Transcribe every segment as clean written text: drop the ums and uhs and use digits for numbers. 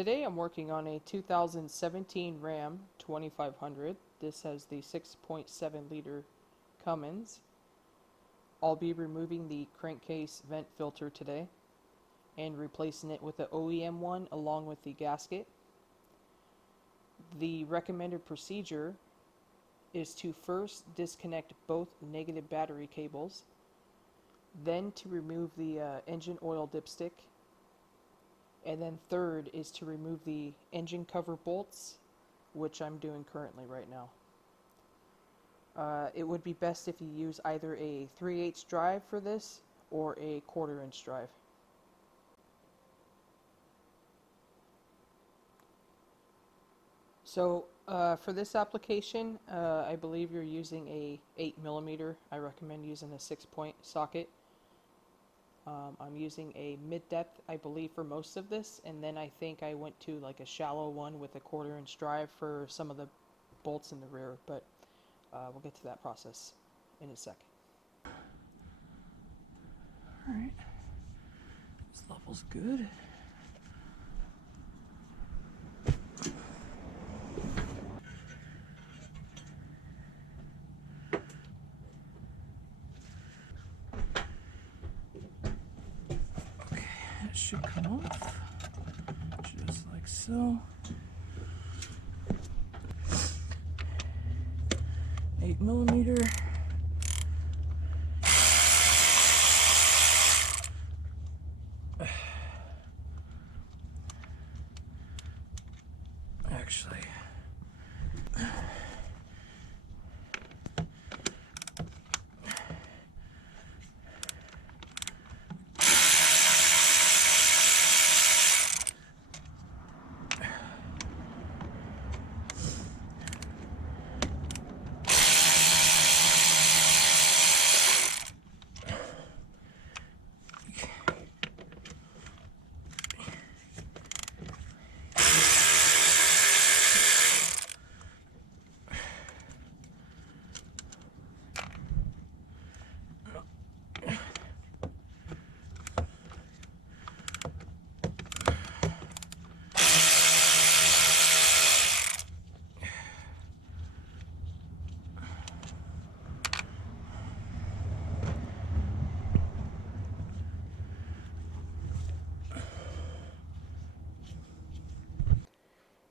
Today I'm working on a 2017 Ram 2500. This has the 6.7 liter Cummins. I'll be removing the crankcase vent filter today and replacing it with the OEM one along with the gasket. The recommended procedure is to first disconnect both negative battery cables, then to remove the engine oil dipstick, and then third is to remove the engine cover bolts, which I'm doing currently right now. It would be best if you use either a 3/8 drive for this or a 1/4 inch drive. So for this application, I believe you're using a 8mm. I recommend using a 6-point socket. I'm using a mid-depth, I believe, for most of this, and then I think I went to like a shallow one with a 1/4 inch drive for some of the bolts in the rear, but we'll get to that process in a sec. Alright, this level's good. It should come off, just like so. 8mm. Actually,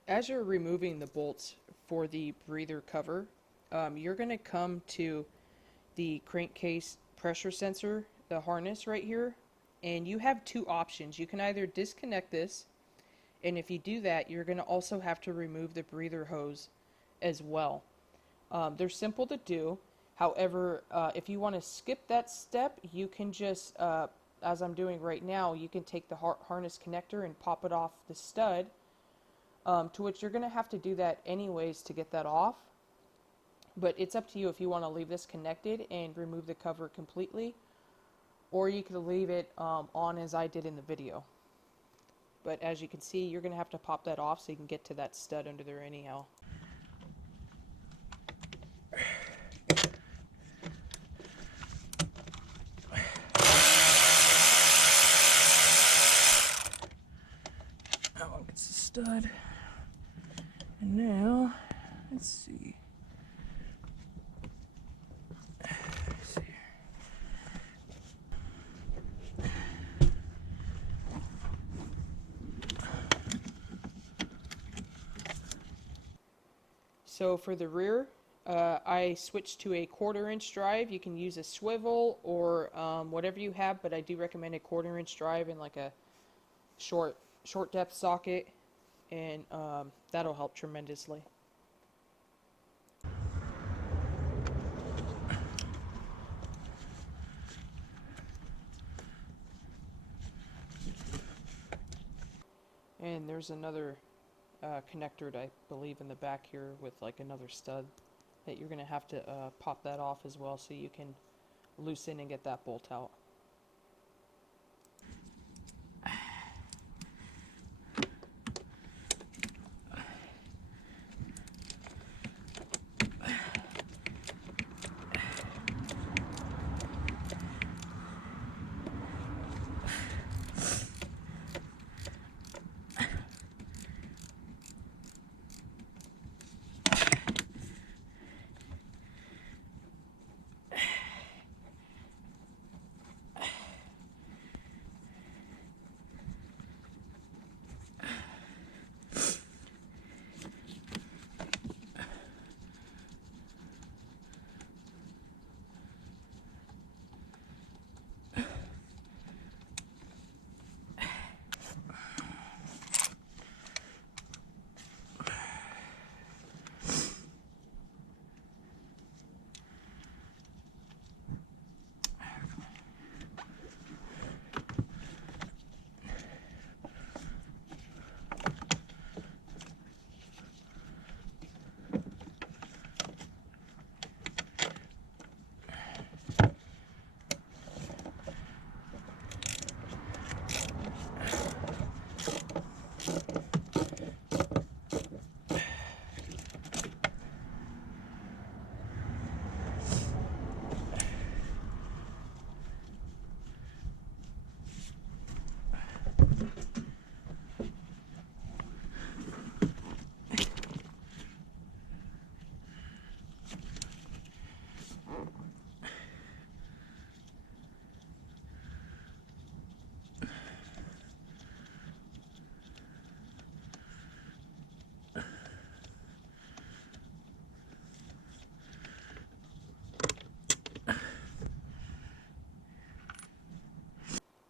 As you're removing the bolts for the breather cover, you're going to come to the crankcase pressure sensor, the harness right here, and you have two options. You can either disconnect this, and if you do that, you're going to also have to remove the breather hose as well. They're simple to do. However, if you want to skip that step, you can just, as I'm doing right now, you can take the harness connector and pop it off the stud, to which you're going to have to do that anyways to get that off. But it's up to you if you want to leave this connected and remove the cover completely, or you could leave it on as I did in the video. But as you can see, you're going to have to pop that off so you can get to that stud under there anyhow. that one gets the stud. And now, let's see. So for the rear, I switched to a 1/4 inch drive. You can use a swivel or whatever you have, but I do recommend a 1/4 inch drive and like a short depth socket, and that'll help tremendously. And there's another connector, I believe, in the back here with like another stud that you're going to have to pop that off as well so you can loosen and get that bolt out.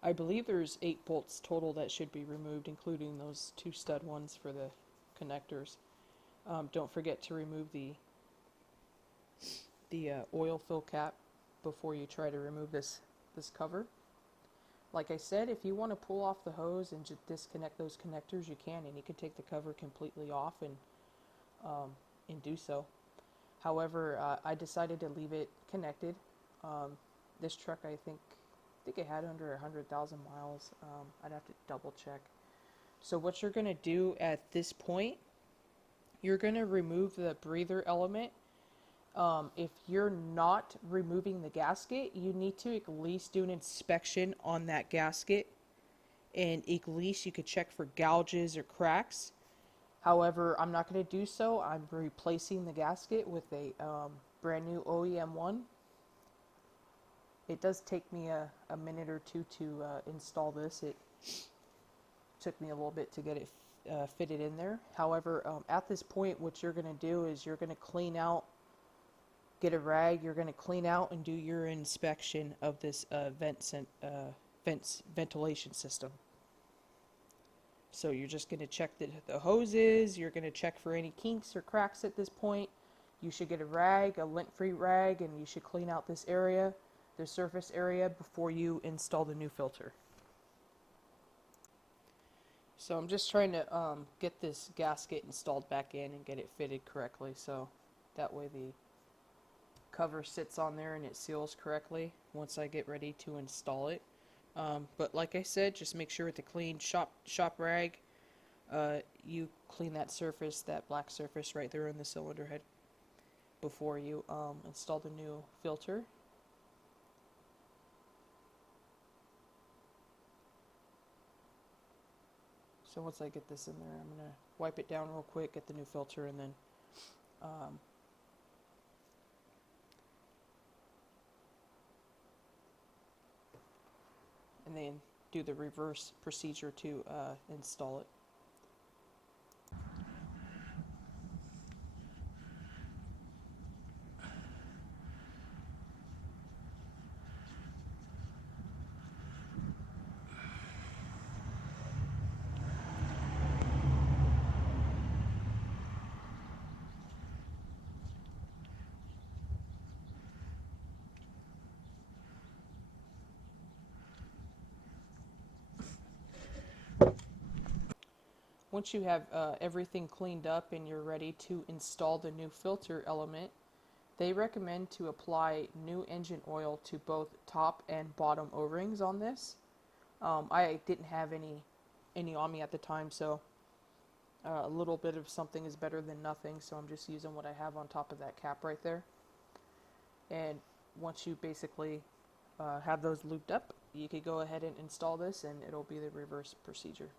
I believe there's 8 bolts total that should be removed, including those 2 stud ones for the connectors. Don't forget to remove the oil fill cap before you try to remove this cover. Like I said, if you want to pull off the hose and just disconnect those connectors, you can, and you can take the cover completely off and do so. However, I decided to leave it connected. This truck, I think it had under 100,000 miles. I'd have to double check. So what you're going to do at this point, you're going to remove the breather element. If you're not removing the gasket, you need to at least do an inspection on that gasket, and at least you could check for gouges or cracks. However, I'm not going to do so. I'm replacing the gasket with a brand new OEM one. It does take me a minute or two to install this. It took me a little bit to get it fitted in there. However, at this point, what you're going to do is you're going to clean out, get a rag, you're going to clean out and do your inspection of this ventilation system. So you're just going to check the hoses, you're going to check for any kinks or cracks at this point. You should get a rag, a lint-free rag, and you should clean out this area, the surface area, before you install the new filter. So I'm just trying to get this gasket installed back in and get it fitted correctly, so that way the cover sits on there and it seals correctly once I get ready to install it. But like I said, just make sure with the clean shop rag, you clean that surface, that black surface right there in the cylinder head before you install the new filter. So once I get this in there, I'm going to wipe it down real quick, get the new filter, and then do the reverse procedure to install it. Once you have everything cleaned up and you're ready to install the new filter element, they recommend to apply new engine oil to both top and bottom O-rings on this. I didn't have any on me at the time, so a little bit of something is better than nothing, so I'm just using what I have on top of that cap right there. And once you basically have those looped up, you could go ahead and install this, and it'll be the reverse procedure.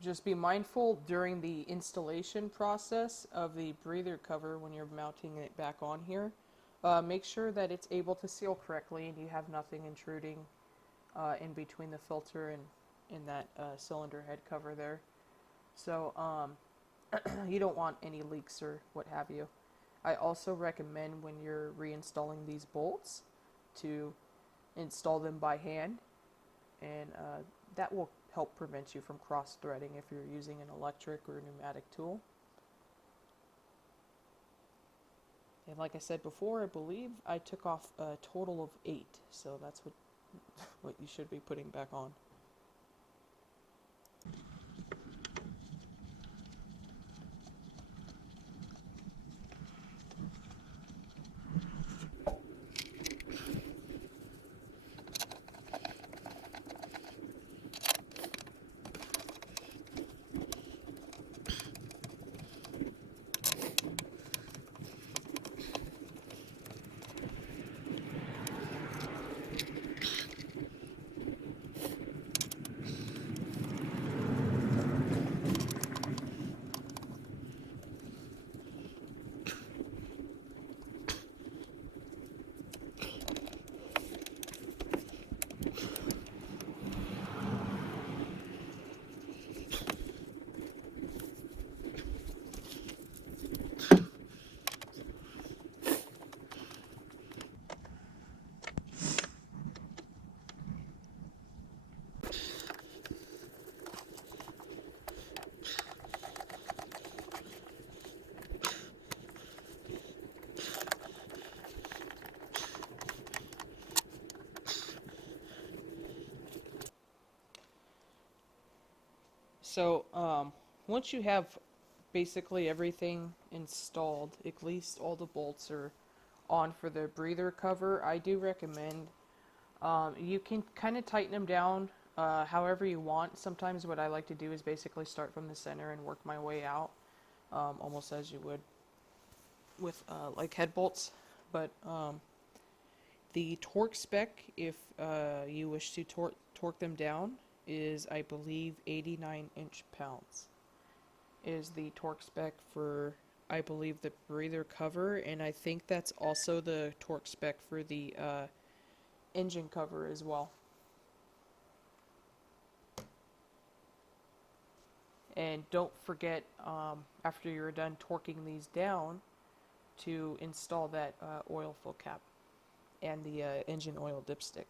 Just be mindful during the installation process of the breather cover when you're mounting it back on here. Make sure that it's able to seal correctly and you have nothing intruding in between the filter and that cylinder head cover there. So you don't want any leaks or what have you. I also recommend when you're reinstalling these bolts to install them by hand, and that will help prevent you from cross-threading if you're using an electric or pneumatic tool. And like I said before, I believe I took off a total of 8, so that's what you should be putting back on. So once you have basically everything installed, at least all the bolts are on for the breather cover, I do recommend you can kind of tighten them down however you want. Sometimes what I like to do is basically start from the center and work my way out, almost as you would with like head bolts. But the torque spec, if you wish to torque them down, is I believe 89 inch-pounds is the torque spec for, I believe, the breather cover, and I think that's also the torque spec for the engine cover as well. And don't forget, after you're done torquing these down, to install that oil fill cap and the engine oil dipstick.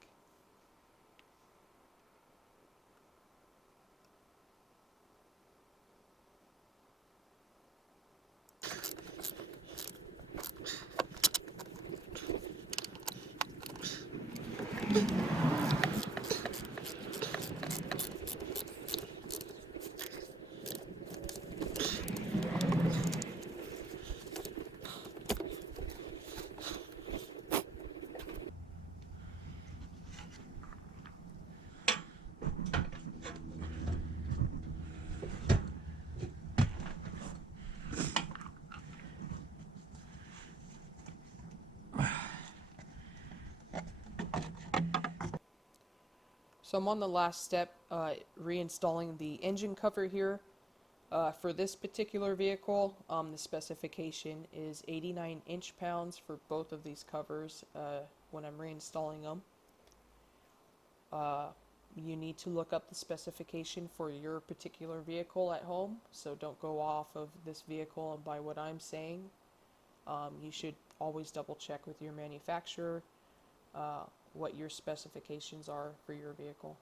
So I'm on the last step, reinstalling the engine cover here. For this particular vehicle, the specification is 89 inch-pounds for both of these covers when I'm reinstalling them. You need to look up the specification for your particular vehicle at home, so don't go off of this vehicle and buy what I'm saying. You should always double check with your manufacturer what your specifications are for your vehicle.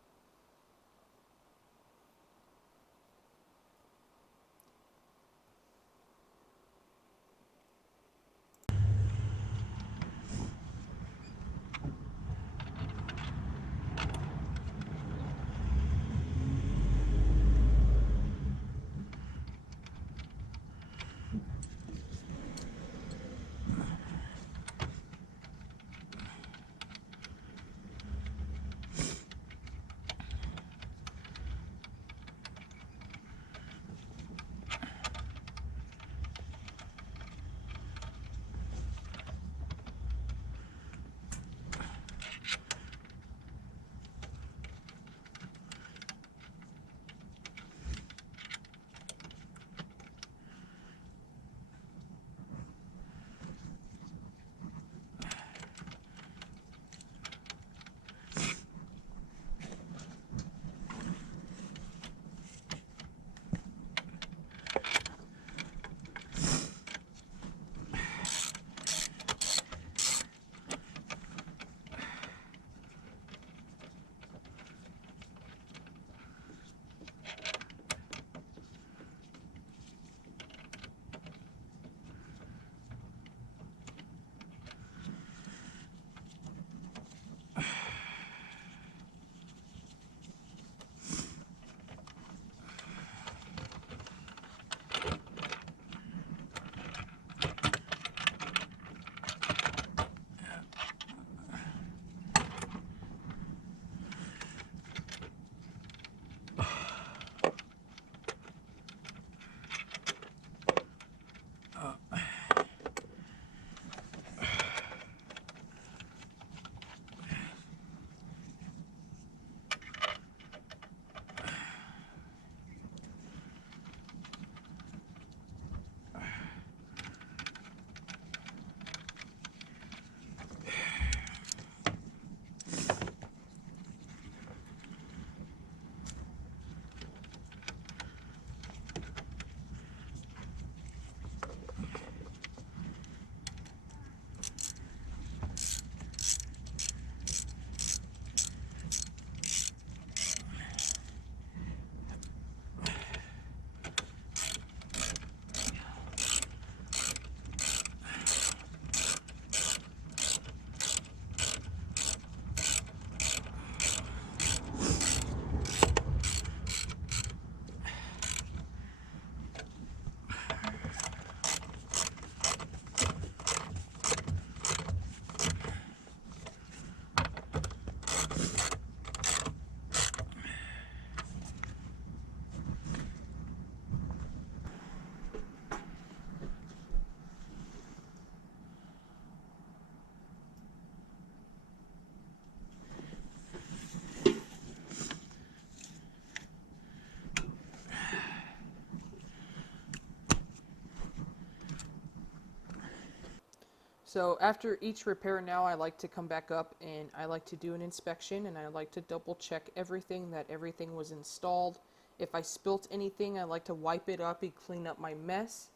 So after each repair now, I like to come back up and I like to do an inspection, and I like to double check everything, that everything was installed. If I spilt anything, I like to wipe it up and clean up my mess.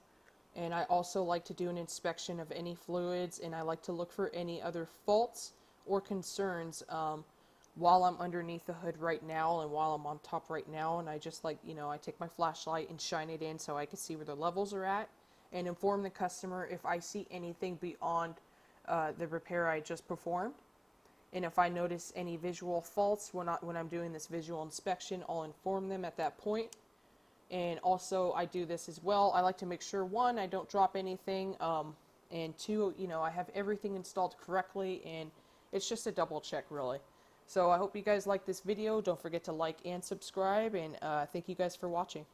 And I also like to do an inspection of any fluids, and I like to look for any other faults or concerns while I'm underneath the hood right now and while I'm on top right now. And I just like, I take my flashlight and shine it in so I can see where the levels are at, and inform the customer if I see anything beyond the repair I just performed. And if I notice any visual faults when I'm doing this visual inspection, I'll inform them at that point. And also, I do this as well. I like to make sure, one, I don't drop anything, and two, I have everything installed correctly, and it's just a double check, really. So I hope you guys like this video. Don't forget to like and subscribe, and thank you guys for watching.